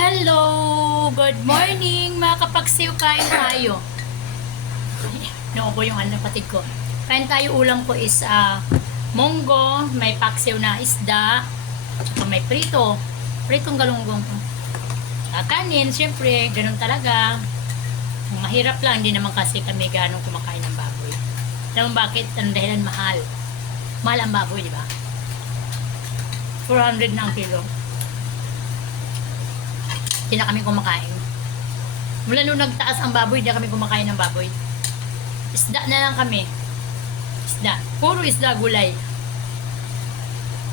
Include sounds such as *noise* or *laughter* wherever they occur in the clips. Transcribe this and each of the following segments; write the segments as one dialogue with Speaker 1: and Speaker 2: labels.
Speaker 1: Hello! Good morning! Mga kapagsiw, kain tayo. Ay, Naupo yung ano patid ko. Kain tayo, ulam ko is ah, munggo, may paksiw na isda, tsaka may prito. Pritong galunggong. Ah, kanin, syempre, ganun talaga. Mahirap lang, hindi naman kasi kami ganong kumakain ng baboy. Alam mo bakit? Ang dahilan mahal. Mahal ang baboy, di ba? 400 na kilo. Hindi na kami kumakain. Mula nung nagtaas ang baboy, hindi kami kumakain ng baboy. Isda na lang kami. Isda. Puro isda gulay.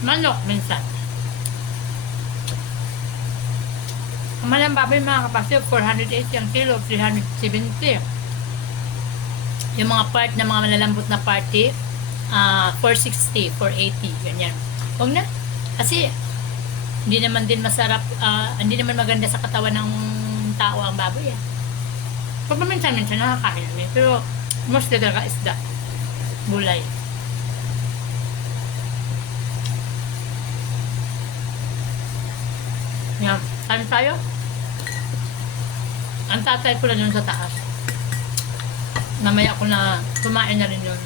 Speaker 1: Manok minsan. Ang malang baboy mga kapasyo, 480 ang kilo, 370. Yung mga part na mga malalambot na party, ah 460, 480, ganyan. Huwag na. Kasi, hindi naman din masarap, ah, hindi naman maganda sa katawan ng tao ang baboy. Eh. Pag minsan-minsan nakakain kami. Pero, mostly talaga isda. Gulay. Yan. Kain tayo. Ang tatay ko lang yun sa taas. Mamaya ko na kumain na rin yun.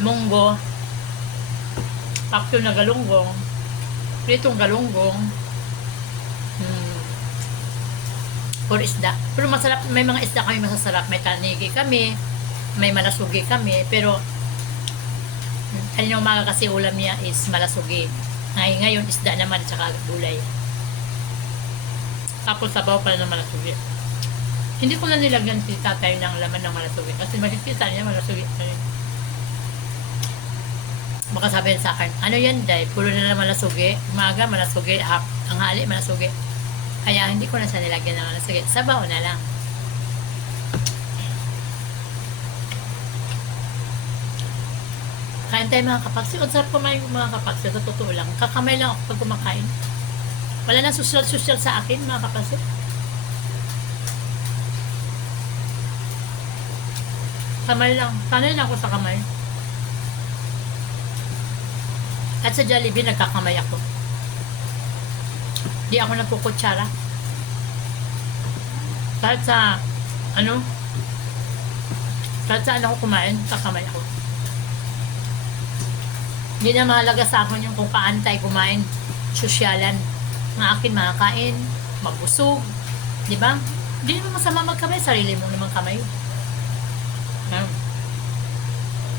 Speaker 1: Munggo. Pakto na galunggong. Pritong galunggong. Hmm. Puro isda. Pero masarap, may mga isda kami masasarap. May tanigi kami. May malasugi kami. Pero, kanina umaga kasi ulam niya is malasugi. Ngay ngayon, isda naman at saka gulay. Tapos sabaw pala ng malasugi. Hindi ko na nilagyan si tatay ng laman ng malasugi. Kasi makikita niya malasugi. Baka sabihin sa akin, ano yan, day? Puro na naman malasugi. Umaga, malasugi. Hap, ang hali, malasugi. Kaya hindi ko na siya nilagyan ng malasugi. Sabaw na lang. Kain tayo mga kapatid. Ang sarap kumain mga kapatid. Sa totoo lang. Kakamay lang ako pag kumakain. Wala na social-social sa akin mga kapatid. Kamay lang. Sanay lang ako sa kamay. At sa Jollibee, nagkakamay ako. Di ako nagkukutsara. Kahit sa, ano, kahit saan ako kumain, kakamay ako. Hindi na mahalaga sa akin yung kung kaantay kumain, sosyalan. Mga akin makakain, mabusog, di ba? Hindi naman masama magkamay, sarili mo naman kamay. Yan.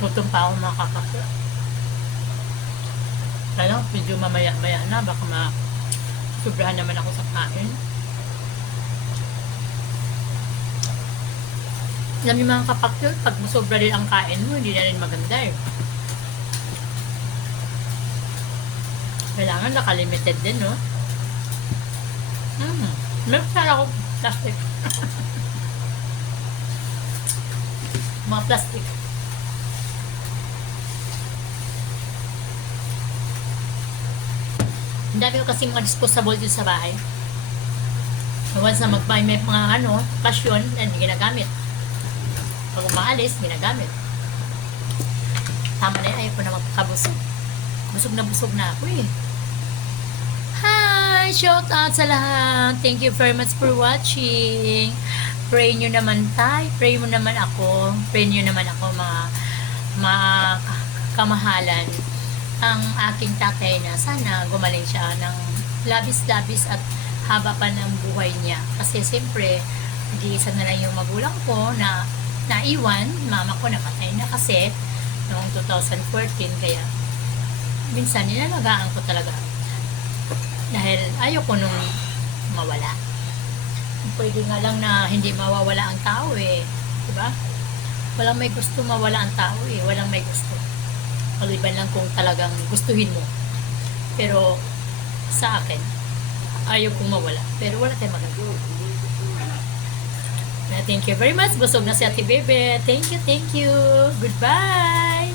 Speaker 1: Gutom pa ako mga Kaya medyo mamaya-maya na, baka ma sobrahan naman ako sa kain. Alam niyo mga kapakyo, pag sobra din ang kain mo, hindi na rin maganda eh. Kailangan nakalimited din, no? Hmm. Meron sana ako plastic. *laughs* mga plastic. Ang dami ko kasi mga disposable dito sa bahay. Once na mag may mga ano, pasyon, hindi ginagamit. Pag umaalis, ginagamit. Tama na yun, ayaw na magkakabusog. Busog na busog na ako eh. Hi! Shout out sa lahat! Thank you very much for watching. Pray nyo naman tayo. Pray mo naman ako. Pray nyo naman ako mga, mga kamahalan ang aking tatay na sana gumaling siya ng labis-labis at haba pa ng buhay niya. Kasi siyempre, hindi isa na lang yung magulang ko na naiwan, mama ko namatay na kasi noong 2014 kaya minsan nilalagaan ko talaga dahil ayoko nung mawala. Pwede nga lang na hindi mawawala ang tao eh. Diba? Walang may gusto mawala ang tao eh. Walang may gusto. Maliban lang kung talagang gustuhin mo. Pero sa akin, ayaw kong mawala. Pero wala tayong magagawa. Thank you very much. Busog na si Ate Bebe. Thank you, thank you. Goodbye.